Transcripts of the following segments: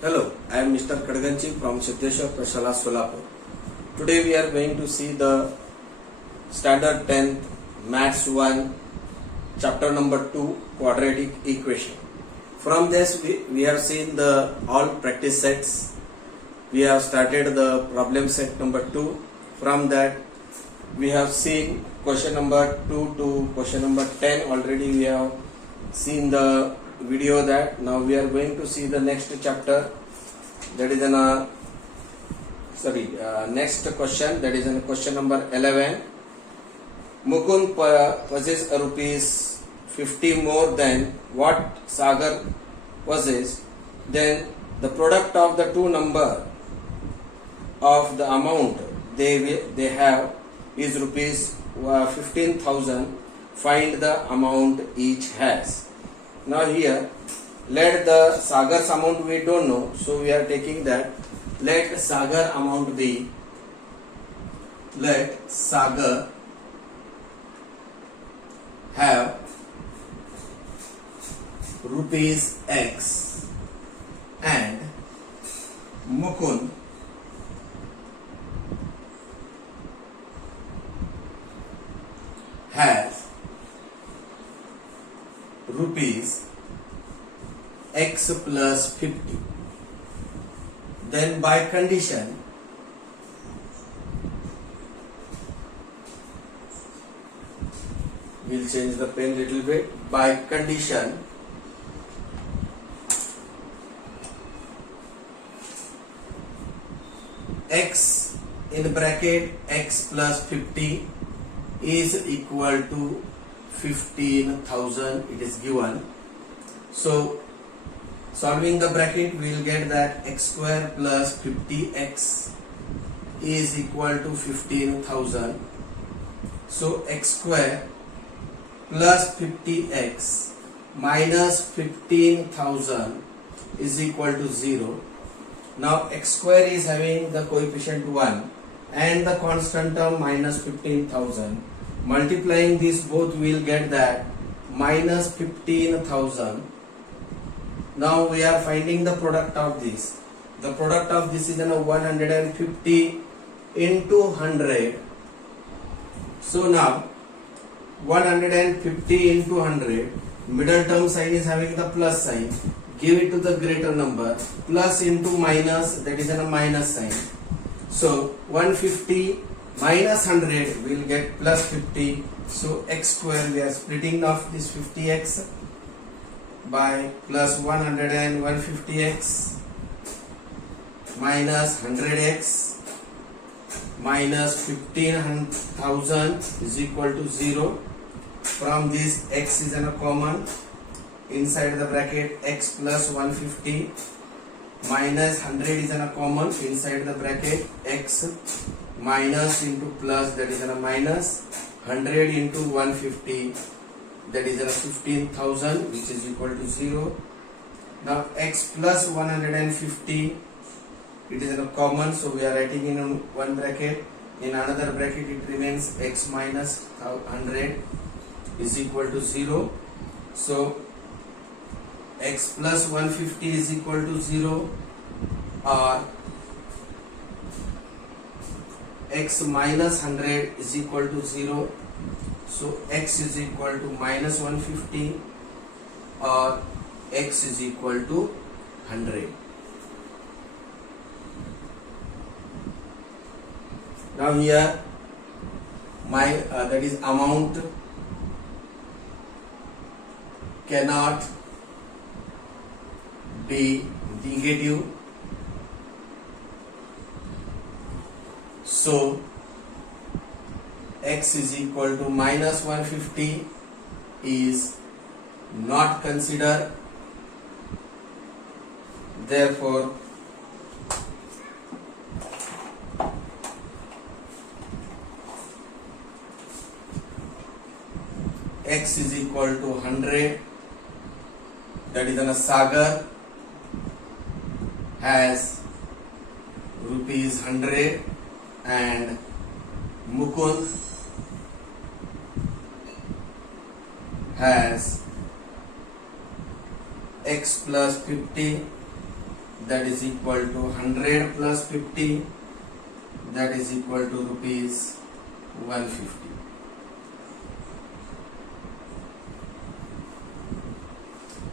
Hello, I am Mr. Kadganchi from Siddheshwar Prashala, Solapur. Today we are going to see the Standard 10th Maths 1 chapter number 2 quadratic equation. From this we have seen the all practice sets. We have started the problem set number 2. From that we have seen question number 2 to question number 10. Already we have seen the video that. Now we are going to see the next chapter, that is next question, that is in question number 11. Mukund possesses rupees 50 more than what Sagar possesses. Then the product of the two number of the amount they have is rupees 15,000. Find the amount each has. Now here, let the Sagar's amount we don't know, so we are taking that. Let Sagar amount be, let Sagar have rupees X and Mukund has rupees X plus 50. Then by condition, we'll change the pen little bit. By condition, X in bracket X plus 50 is equal to 15,000. It is given. So solving the bracket, we will get that x square plus 50x is equal to 15,000. So x square plus 50x minus 15,000 is equal to 0. Now x square is having the coefficient 1 and the constant term minus 15,000. Multiplying these both, we will get that minus 15,000. Now we are finding the product of this. The product of this is 150 into 100. So now 150 into 100, middle term sign is having the plus sign. Give it to the greater number. Plus into minus, that is a minus sign. So 150 minus 100, we will get plus 50. So x square, we are splitting off this 50x by plus 100 and 150x minus 100x minus 15,000 is equal to 0. From this, x is in a common. Inside the bracket, x plus 150 minus 100 is in a common. Inside the bracket, x minus into plus, that is in a minus 100 into 150, that is 15,000, which is equal to 0. Now x plus 150, it is in a common, so we are writing in one bracket. In another bracket it remains x minus 100 is equal to 0. So x plus 150 is equal to 0, or x minus 100 is equal to 0. So x is equal to minus 150 or x is equal to 100. Now here that is amount cannot be negative. So x is equal to minus 150 is not considered. Therefore x is equal to 100. That is a Sagar has rupees 100 and Mukund has x plus 50, that is equal to 100 plus 50, that is equal to rupees 150.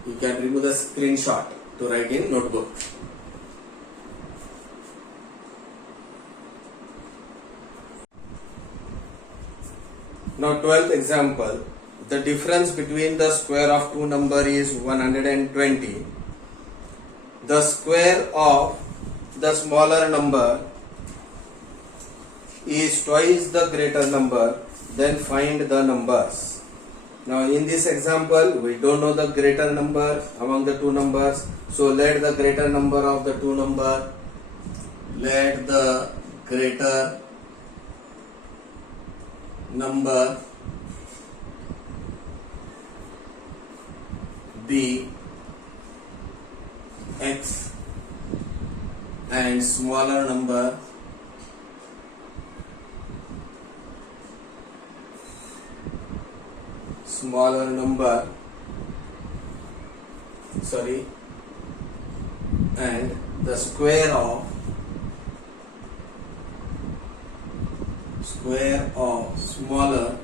You can remove the screenshot to write in notebook. Now 12th example, the difference between the square of two number is 120. The square of the smaller number is twice the greater number, then find the numbers. Now in this example, we don't know the greater number among the two numbers. So let the greater number of the two number, let the greater number be x and smaller number and the square of smaller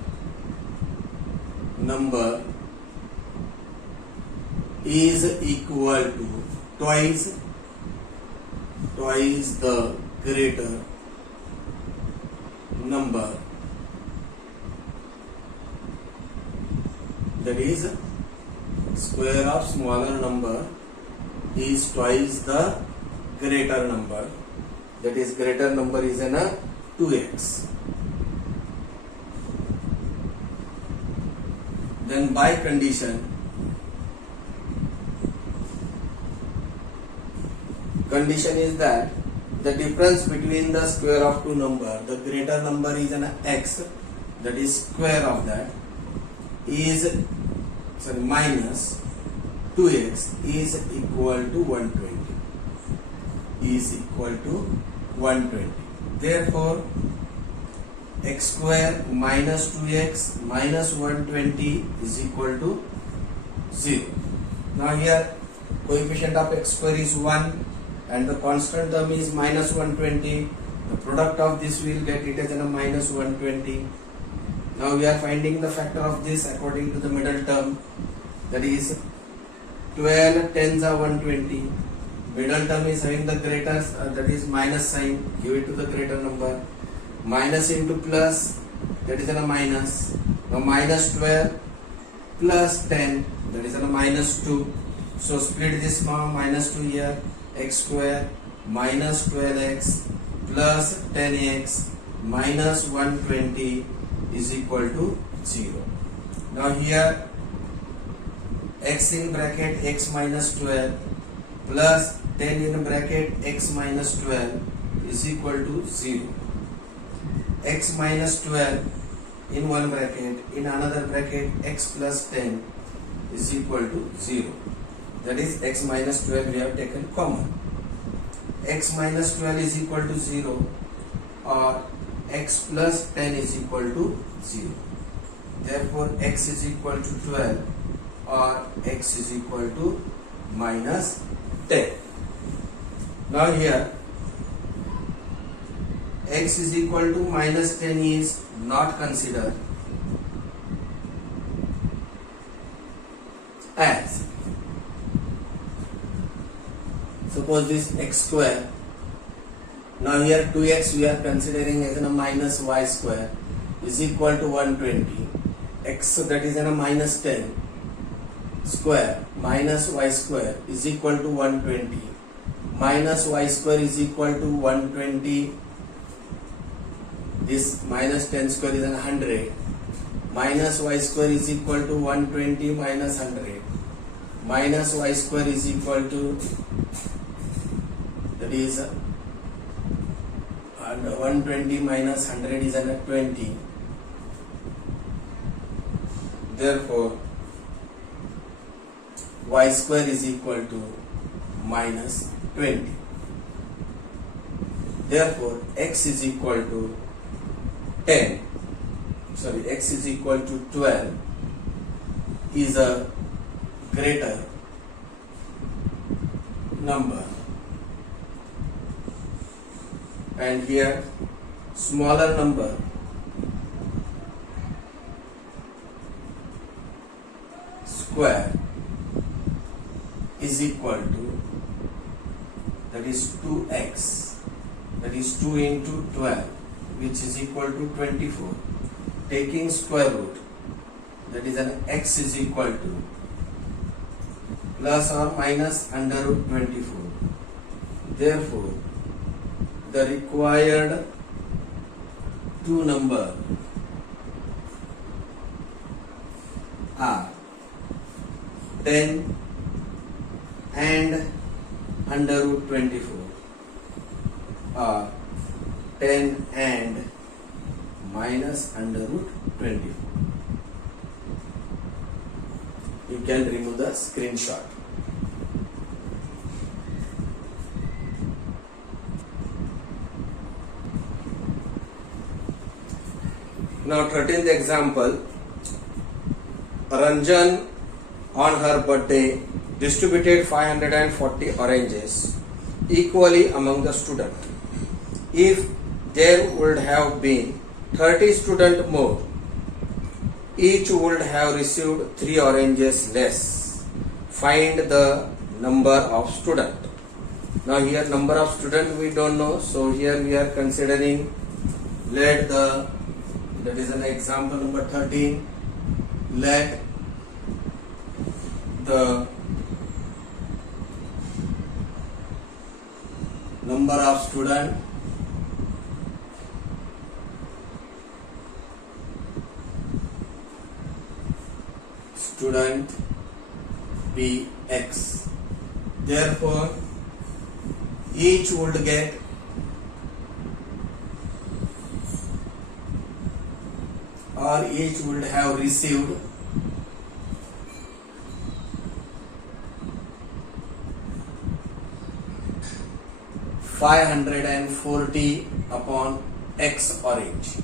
number is equal to twice the greater number, that is square of smaller number is twice the greater number, that is greater number is an 2x. Then by condition is that the difference between the square of two number, the greater number is an x, that is square of that, is minus 2x is equal to 120. Therefore, x square minus 2x minus 120 is equal to 0. Now here coefficient of x square is 1 and the constant term is minus 120. The product of this will get it as a minus 120. Now we are finding the factor of this according to the middle term, that is 12 tens are 120. Middle term is having the greater, that is minus sign, give it to the greater number. Minus into plus, that is a minus. Now minus 12 plus 10, that is a minus 2. So split this from minus 2 here. X square minus 12x plus 10x minus 120 is equal to 0. Now here x in bracket x minus 12 plus 10 in bracket x minus 12 is equal to 0. X minus 12 in one bracket, in another bracket x plus 10 is equal to 0. That is x minus 12 we have taken common. X minus 12 is equal to 0 or x plus 10 is equal to 0. Therefore x is equal to 12 or x is equal to minus 10. Now here x is equal to minus 10 is not considered as, suppose this x square, now here 2x we are considering as a minus y square is equal to 120. X, that is a minus 10 square minus y square is equal to 120. Minus y square is equal to 120. This minus 10 square is 100. Minus y square is equal to 120 minus 100. Minus y square is equal to, that is 120 minus 100 is 20. Therefore y square is equal to minus 20. Therefore x is equal to 10, sorry, x is equal to 12 is a greater number and here smaller number square is equal to, that is 2x, that is 2 into 12, which is equal to 24. Taking square root, that is an x is equal to plus or minus under root 24. Therefore, the required two number are 10 and under root 24, or 10 and minus under root 24. You can remove the screenshot. Now 13th example, Ranjan on her birthday distributed 540 oranges equally among the students. If there would have been 30 students more, each would have received 3 oranges less. Find the number of students. Now here number of students we don't know, so here we are considering, that is an example number 13, let the number of student be x. Therefore, each would get or each would have received $540 upon x orange.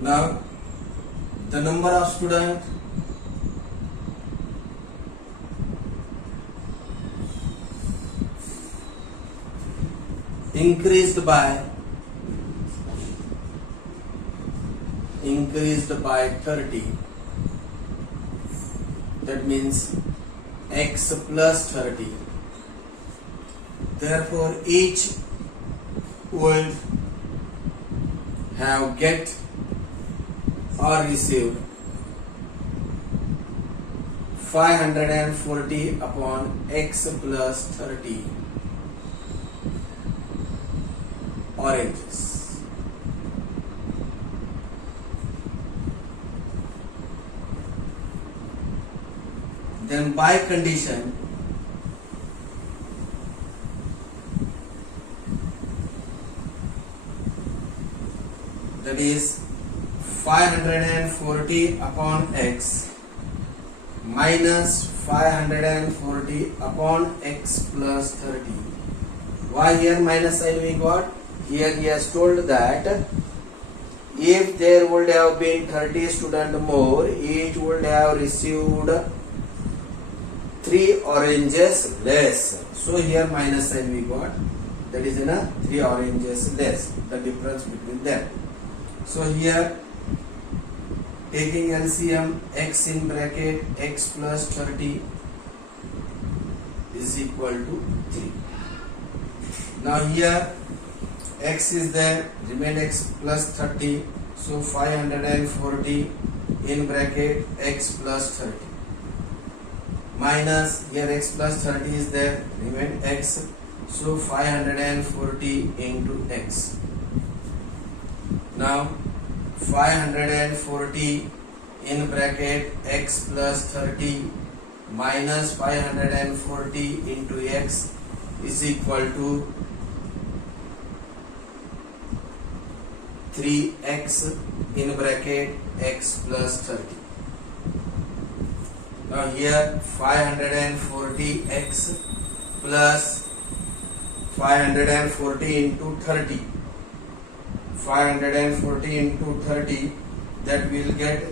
Now, the number of students increased by 30. That means x plus 30. Therefore, each will have get or received 540 upon x plus 30 oranges. Then by condition, that is 540 upon x minus 540 upon x plus 30. Why here minus sign we got? Here he has told that if there would have been 30 students more, each would have received 3 oranges less. So here minus sign we got. That is 3 oranges less. The difference between them. So here taking LCM, x in bracket x plus 30 is equal to 3. Now here x is there, remain x plus 30. So 540 in bracket x plus 30 minus here x plus 30 is there, remain x. So 540 into x. Now 540 in bracket x plus 30 minus 540 into x is equal to 3x in bracket x plus 30. Now here 540x plus 540 into 30. 540 into 30, that will get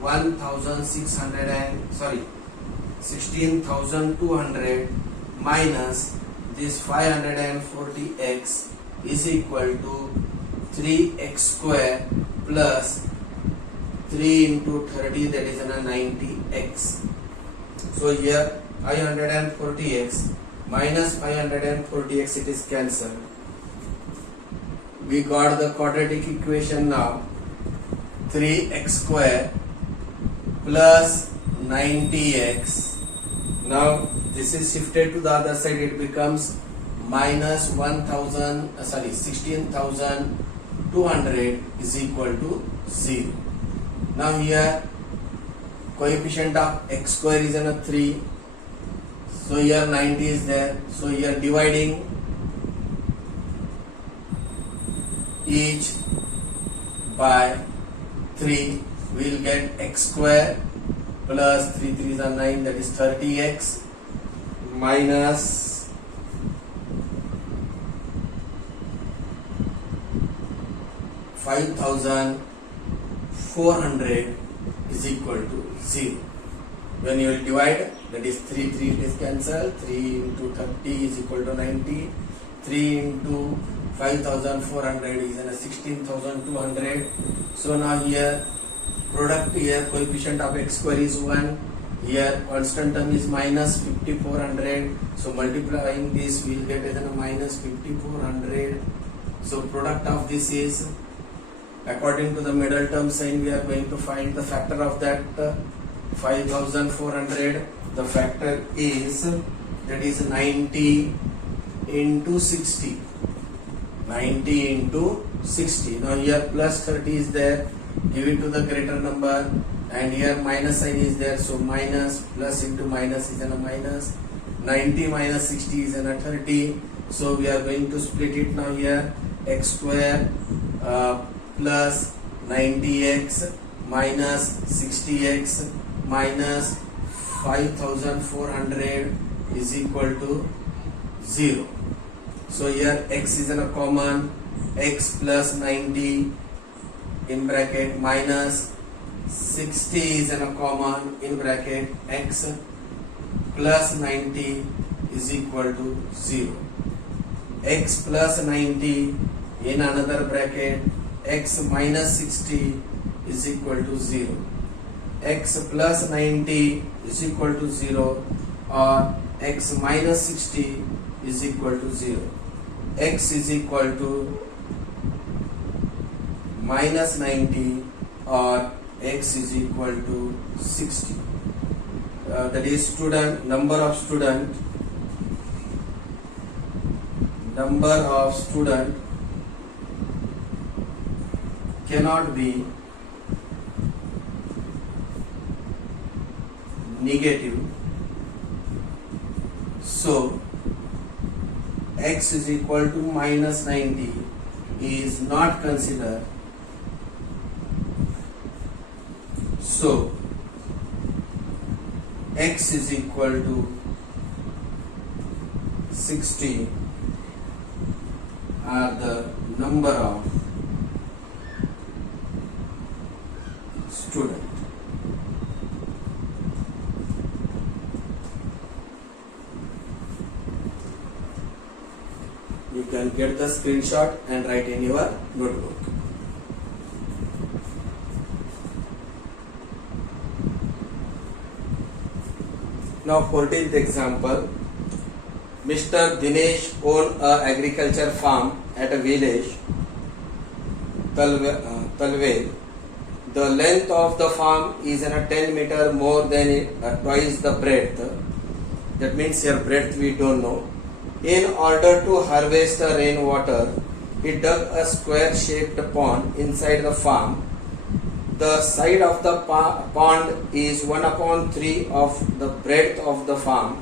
1600 and 16,200 minus this 540x is equal to 3x square plus 3 into 30, that is 90x. So here 540x minus 540x, it is cancelled. We got the quadratic equation now. 3x square plus 90x. Now this is shifted to the other side, it becomes minus 16,200 is equal to 0. Now here coefficient of x square is 3. So here 90 is there. So here dividing each by 3, we will get x square plus 3 3s are 9, that is 30x minus 5,400 is equal to 0. When you will divide, that is 3 3, it is cancelled. 3 into 30 is equal to 90. 3 into 5,400 is 16,200. So now here product, here coefficient of x square is 1. Here constant term is minus 5,400. So multiplying this, we will get as minus 5,400. So product of this is, according to the middle term sign, we are going to find the factor of that 5,400. The factor is, that is 90 into 60. 90 into 60. Now here plus 30 is there, give it to the greater number, and here minus sign is there, so minus plus into minus is a minus. 90 minus 60 is a 30. So we are going to split it now here. X square plus 90x minus 60x minus 5,400 is equal to 0. So here x is a common, x plus 90 in bracket minus 60 is a common in bracket, x plus 90 is equal to 0. X plus 90 in another bracket, x minus 60 is equal to 0. X plus 90 is equal to 0, or x minus 60 is equal to 0. X is equal to minus 90 or x is equal to 60. That is student, number of student cannot be negative. So x is equal to minus 90 is not considered. So x is equal to 60 are the number of student. You can get the screenshot and write in your notebook. Now 14th example. Mr. Dinesh owned a agriculture farm at a village, Talvel. The length of the farm is 10 meter more than twice the breadth. That means your breadth we don't know. In order to harvest the rainwater, he dug a square-shaped pond inside the farm. The side of the pond is 1/3 of the breadth of the farm.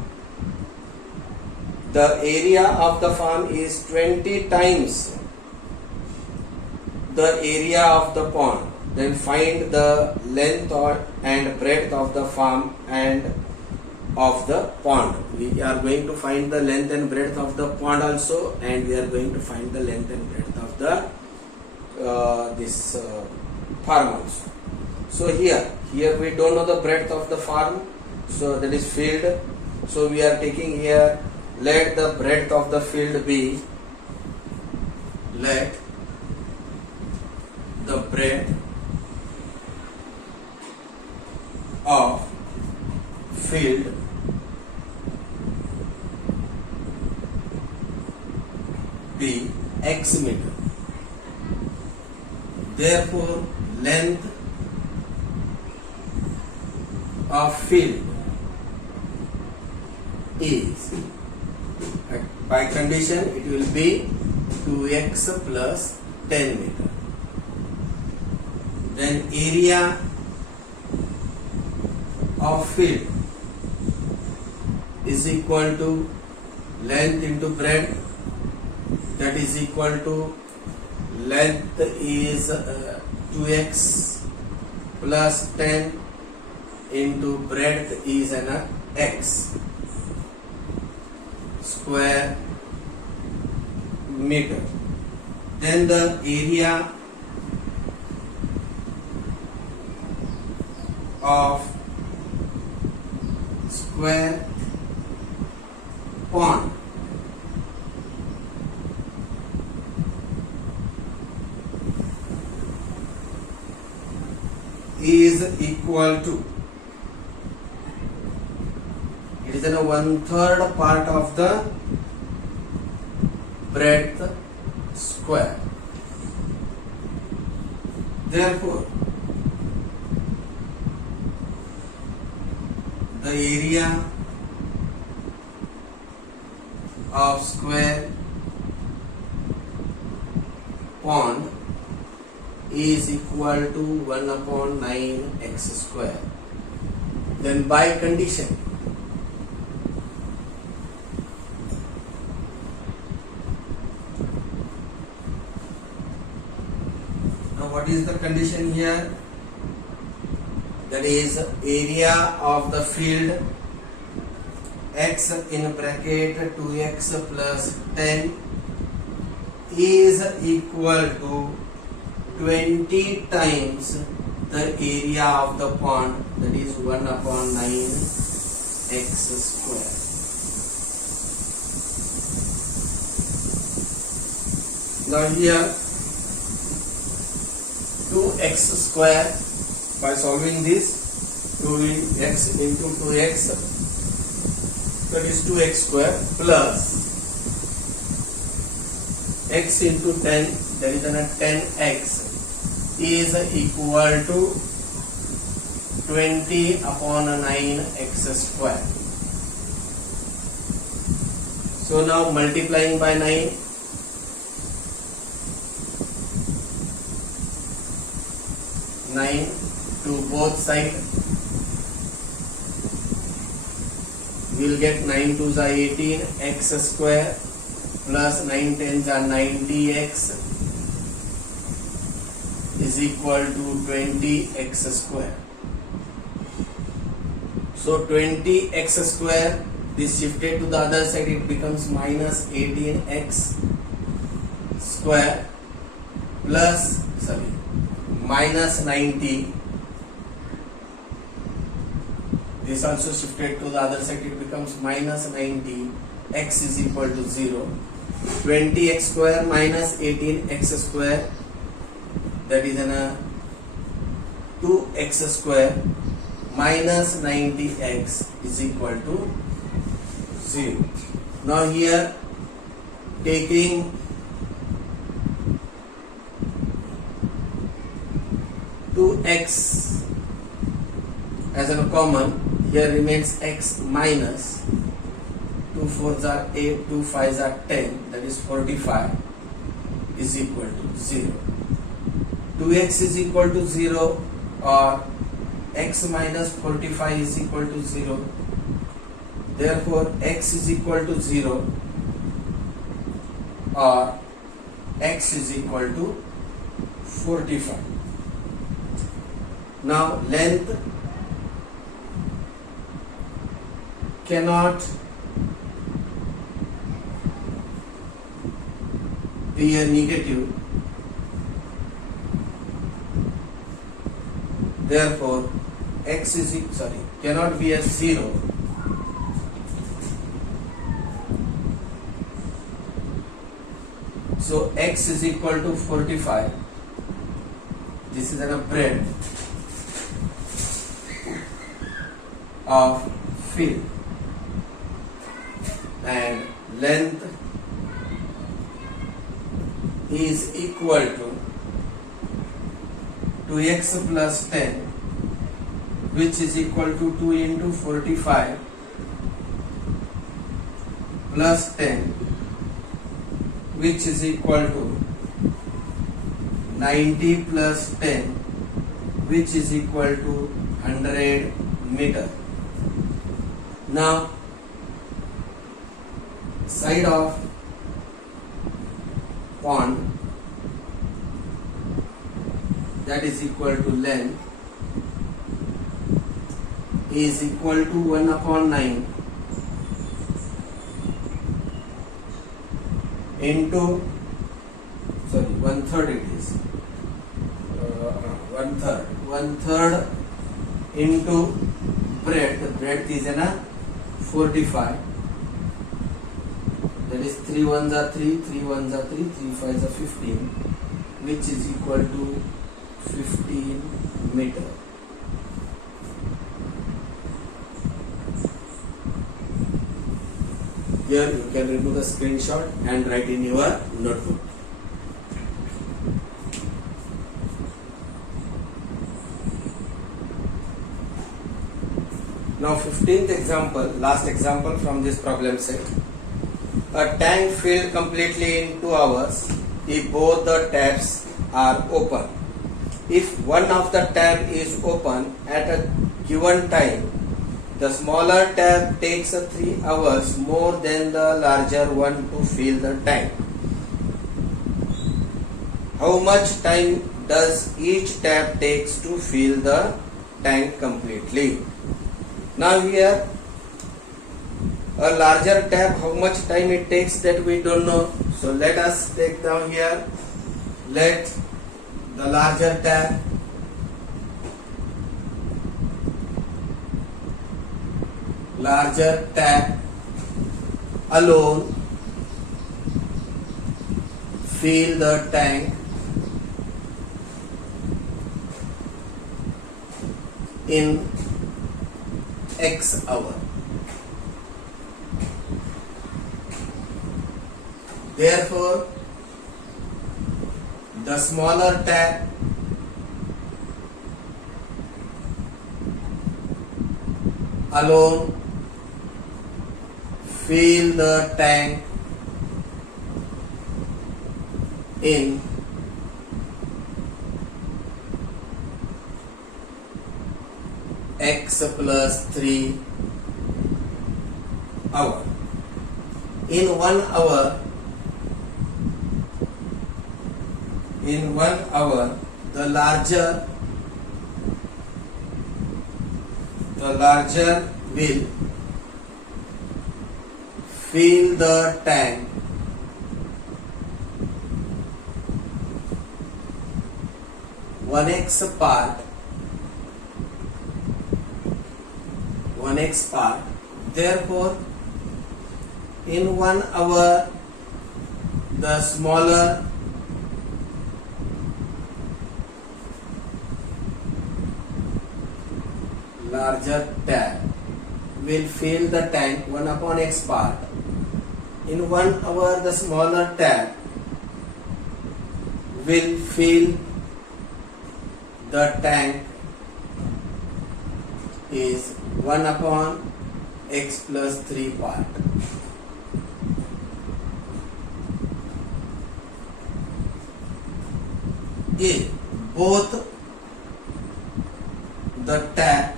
The area of the farm is 20 times the area of the pond. Then find the length and breadth of the farm and of the pond. We are going to find the length and breadth of the pond also, and we are going to find the length and breadth of the farm also. So here we don't know the breadth of the farm, So that is field. So we are taking here, let the breadth of the field be, let the breadth of field be x meter. Therefore, length of field is, by condition it will be 2x plus 10 meter. Then area of field is equal to length into breadth, that is equal to length is 2x plus 10 into breadth is an x square meter. Then the area of square pond is equal to, it is in a 1/3 part of the breadth square. Therefore, the area of square pond is equal to 1/9 x square. Then by condition, now what is the condition here? That is area of the field x in bracket 2x plus 10 is equal to 20 times the area of the pond, that is 1/9 x square. Now here 2x square, by solving this, 2x into 2x, that is 2x square plus x into 10, that is an 10x, is equal to 20/9 x square. So now multiplying by 9, to both sides, we will get 9 2s are 18 x square plus 9 10s are 90x is equal to 20x square. So 20x square, this shifted to the other side, it becomes minus 18x square plus minus 90. This also shifted to the other side, it becomes minus 90, x is equal to 0. 20x square minus 18x square, that is an 2x square minus 90x is equal to 0. Now here taking x as a common, here remains x minus 2 4s are 8, 2 5s are 10, that is 45 is equal to 0. 2x is equal to 0 or x minus 45 is equal to 0. Therefore x is equal to 0 or x is equal to 45. Now length cannot be a negative, therefore x is cannot be as 0. So x is equal to 45. This is a breadth of field and length is equal to 2x plus 10, which is equal to 2 into 45 plus 10, which is equal to 90 plus 10, which is equal to 100 meter. Now side of pond, that is equal to length, is equal to 1 upon 9 into 1/3 it is 1/3 into breadth is 45, that is 3 ones are 3, 3 ones are 3, 3 5s are 15, which is equal to 15 meter. Here you can remove the screenshot and write in your notebook. Now 15th example, last example from this problem set. A tank filled completely in 2 hours if both the taps are open. If one of the tap is open at a given time, the smaller tap takes 3 hours more than the larger one to fill the tank. How much time does each tap takes to fill the tank completely? Now here, a larger tap, how much time it takes, that we don't know. So let us take down here, let the larger tap alone fill the tank in X hour. Therefore, the smaller tap alone fill the tank in X plus 3 hour. In 1 hour, the larger will fill the tank one x part. Therefore, in 1 hour, the smaller larger tap will fill the tank 1 upon x part. In 1 hour, the smaller tap will fill the tank is 1 upon x plus 3 part. If both the tap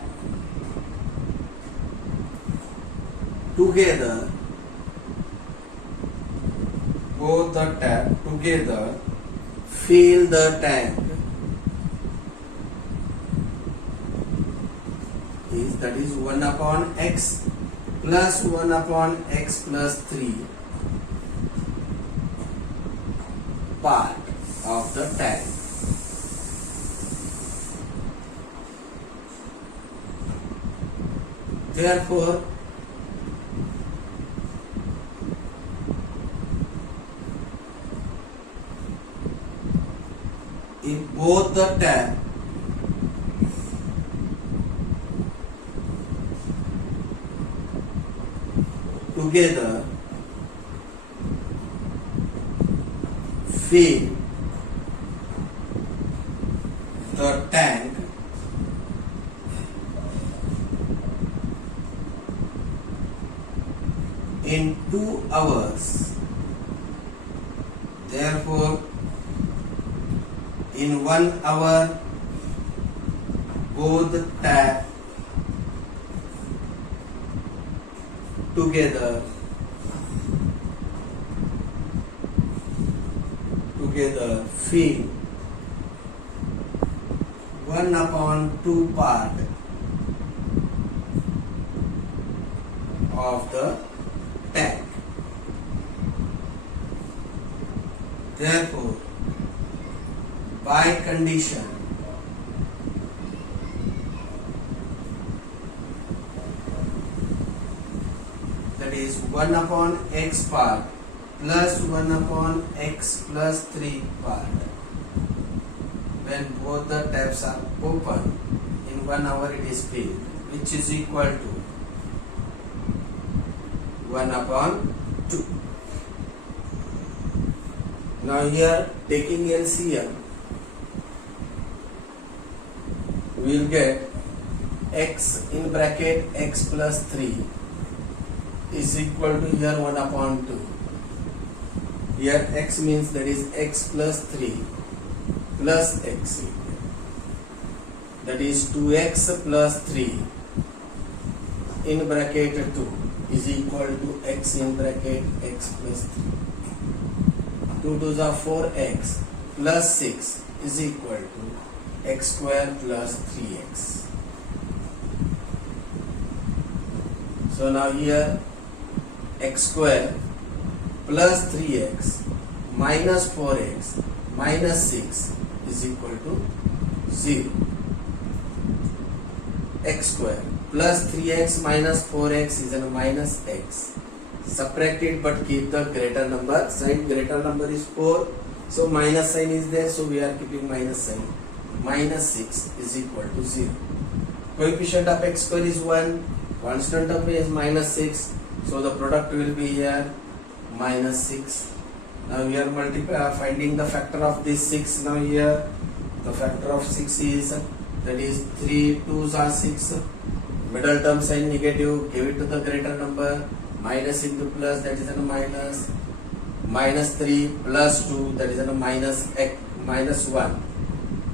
together fill the tank, that is 1 upon x plus 1 upon x plus 3 part of the tank. Therefore, if both the tap together fill the tank in 2 hours. Therefore, in 1 hour, both tap together fill 1/2 part of the tank. Therefore, by condition, that is 1/x part plus 1/x plus 3 part, when both the taps are open, in 1 hour it is filled, which is equal to 1/2. Now here, taking LCM, we will get x in bracket x plus 3 is equal to here 1/2. Here x means that is x plus 3 plus x, that is 2x plus 3 in bracket 2 is equal to x in bracket x plus 3. 2 2s are 4x plus 6 is equal to x square plus 3x. So now here x square plus 3x minus 4x minus 6 is equal to 0. X square plus 3x minus 4x is a minus x. Subtract it but keep the greater number sign. Greater number is 4, so minus sign is there, so we are keeping minus sign. Minus 6 is equal to 0. Coefficient of x square is 1, constant of a is minus 6, so the product will be here minus 6. Now we are finding the factor of this 6. Now here the factor of 6 is, that is 3 2s are 6, middle term sign negative, give it to the greater number, minus into plus, that is a minus, minus 3 plus 2, that is a minus x, minus 1,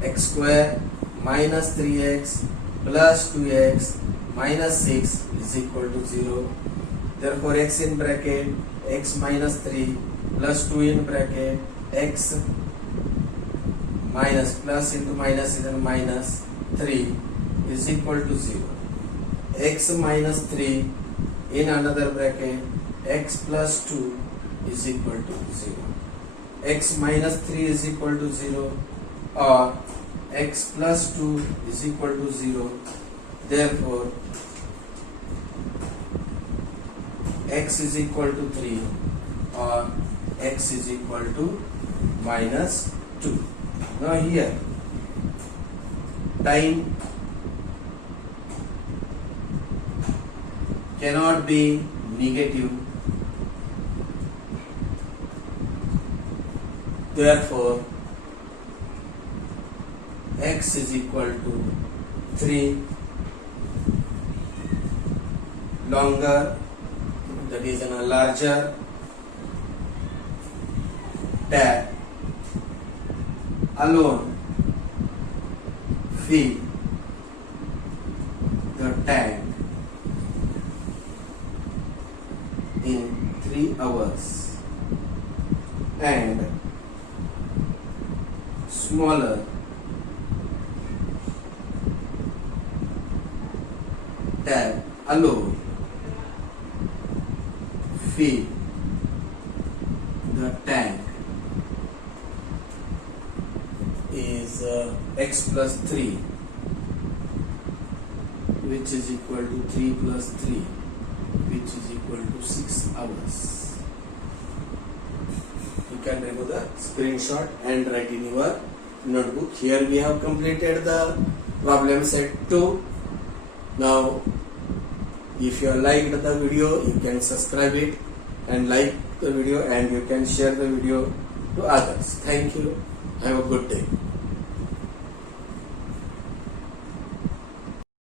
x square minus 3x plus 2x minus 6 is equal to 0. Therefore x in bracket x minus 3 plus 2 in bracket x minus plus into minus is a minus 3 is equal to 0. X minus 3 in another bracket x plus 2 is equal to 0. X minus 3 is equal to 0 or x plus 2 is equal to 0. Therefore x is equal to 3 or x is equal to minus 2. Now here time cannot be negative, therefore x is equal to 3 longer, that is in a larger tap alone fill the tank in 3 hours and smaller tap alone fill the tank is x plus 3 which is equal to 3 plus 3, which is equal to 6 hours. You can remove the screenshot and write in your notebook. Here we have completed the problem set 2. Now, if you liked the video, you can subscribe it and like the video, and you can share the video to others. Thank you. Have a good day.